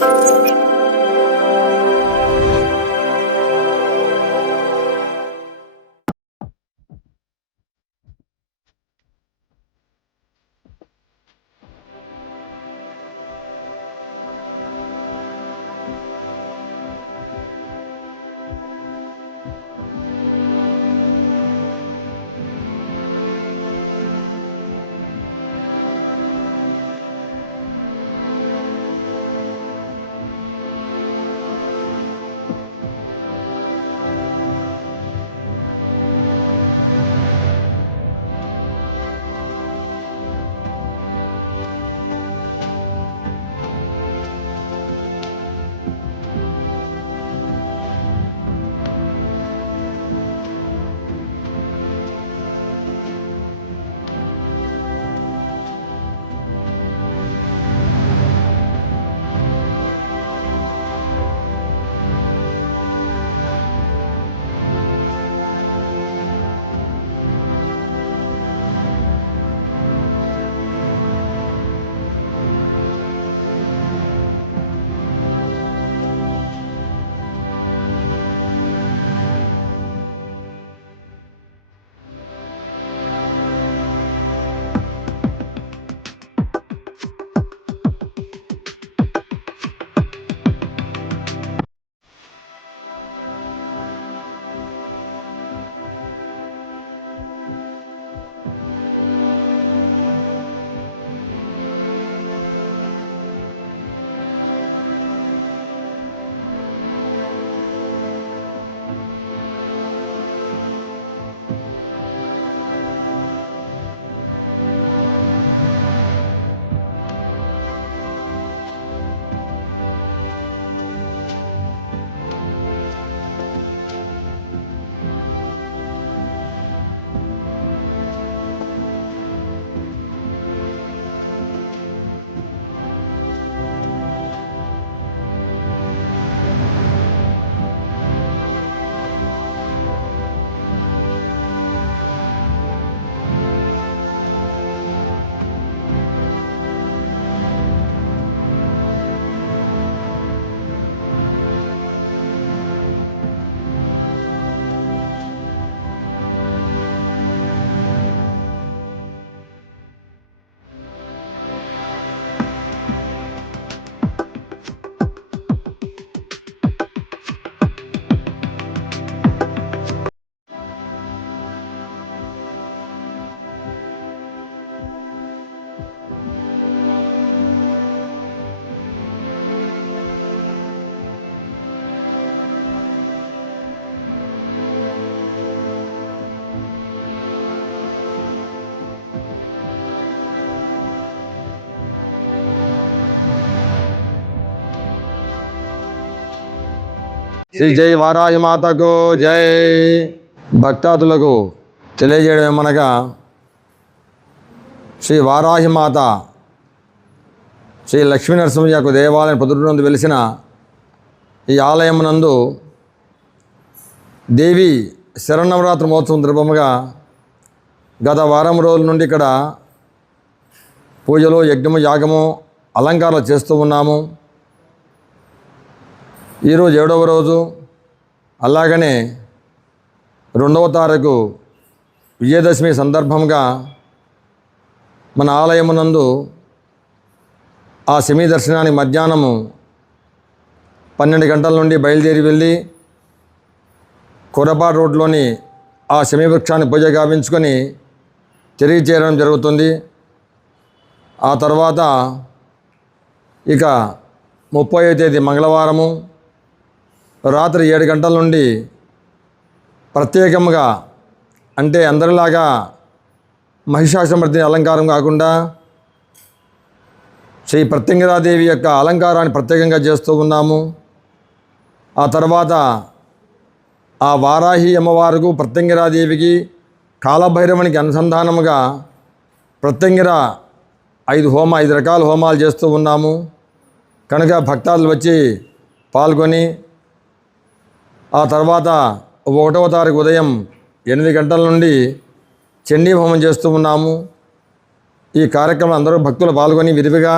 శ్రీ జై వారాహి మాతకు జై. భక్తాదులకు తెలియజేయడం ఏమనగా, శ్రీ వారాహి మాత శ్రీ లక్ష్మీ నరసింహ యొక్క దేవాలయం పొదురునందు వెలిసిన ఈ ఆలయమునందు దేవి శరన్నవరాత్రి మహోత్సవం ద్రవ్యముగా గత వారం రోజుల నుండి ఇక్కడ పూజలు, యజ్ఞము, యాగము, అలంకారాలు చేస్తూ ఉన్నాము. ఈరోజు 7వ రోజు. అలాగనే 2వ తారీఖు విజయదశమి సందర్భంగా మన ఆలయమునందు ఆ శమీ దర్శనానికి మధ్యాహ్నము 12 గంటల నుండి బయలుదేరి వెళ్ళి కొరపాటు రోడ్లోని ఆ శమీ వృక్షాన్ని పూజ గావించుకొని తిరిగి చేరడం జరుగుతుంది. ఆ తర్వాత ఇక 30వ తేదీ మంగళవారము రాత్రి 7 గంటల నుండి ప్రత్యేకంగా, అంటే అందరిలాగా మహిషాసురమర్దిని అలంకారం కాకుండా శ్రీ ప్రత్యంగిరాదేవి యొక్క అలంకారాన్ని ప్రత్యేకంగా చేస్తూ ఉన్నాము. ఆ తర్వాత ఆ వారాహి అమ్మవారికి, ప్రత్యంగిరాదేవికి, కాలభైరవునికి అనుసంధానముగా ప్రత్యంగిర 5 రకాల హోమాలు చేస్తూ ఉన్నాము. కనుక భక్తాదులు వచ్చి పాల్గొని ఆ తర్వాత 1వ తారీఖు ఉదయం 8 గంటల నుండి చండీ హోమం చేస్తూ ఉన్నాము. ఈ కార్యక్రమం అందరూ భక్తులు పాల్గొని విరివిగా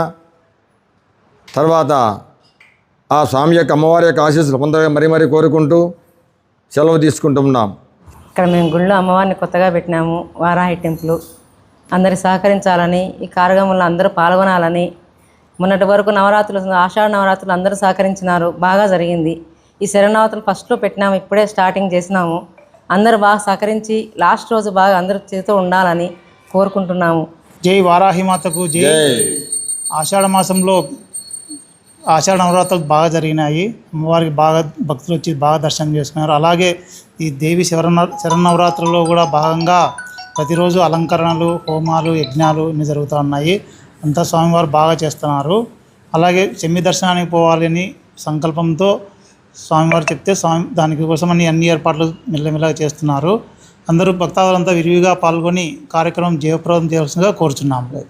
తర్వాత ఆ స్వామి యొక్క అమ్మవారి యొక్క ఆశీస్సులు పొందగా మరీ కోరుకుంటూ సెలవు తీసుకుంటున్నాం. ఇక్కడ మేము గుళ్ళో అమ్మవారిని కొత్తగా పెట్టినాము, వారాహి టెంపుల్. అందరి సహకరించాలని, ఈ కార్యక్రమంలో అందరూ పాల్గొనాలని. మొన్నటి వరకు నవరాత్రులు, ఆషాఢ నవరాత్రులు అందరూ సహకరించినారు, బాగా జరిగింది. ఈ శరణవరాత్రులు ఫస్ట్లో పెట్టినాము, ఇప్పుడే స్టార్టింగ్ చేసినాము. అందరూ బాగా సహకరించి లాస్ట్ రోజు బాగా అందరూ చేస్తూ ఉండాలని కోరుకుంటున్నాము. జై వారాహి మాతకు జై. ఆషాఢ మాసంలో ఆషాఢ నవరాత్రులు బాగా జరిగినాయి. అమ్మవారికి బాగా భక్తులు వచ్చి బాగా దర్శనం చేసుకున్నారు. అలాగే ఈ దేవి శరన్నవరాత్రుల్లో కూడా భాగంగా ప్రతిరోజు అలంకరణలు, హోమాలు, యజ్ఞాలు ఇన్ని జరుగుతూ ఉన్నాయి. అంతా స్వామివారు బాగా చేస్తున్నారు. అలాగే చెమ్మి దర్శనానికి పోవాలని సంకల్పంతో స్వామివారు చెప్తే దానికి కోసమని అన్ని ఏర్పాట్లు మెల్లమెల్లగా చేస్తున్నారు. అందరూ భక్తాదులంతా విరివిగా పాల్గొని కార్యక్రమం జయప్రదం చేయాల్సిందిగా కోరుచున్నాము.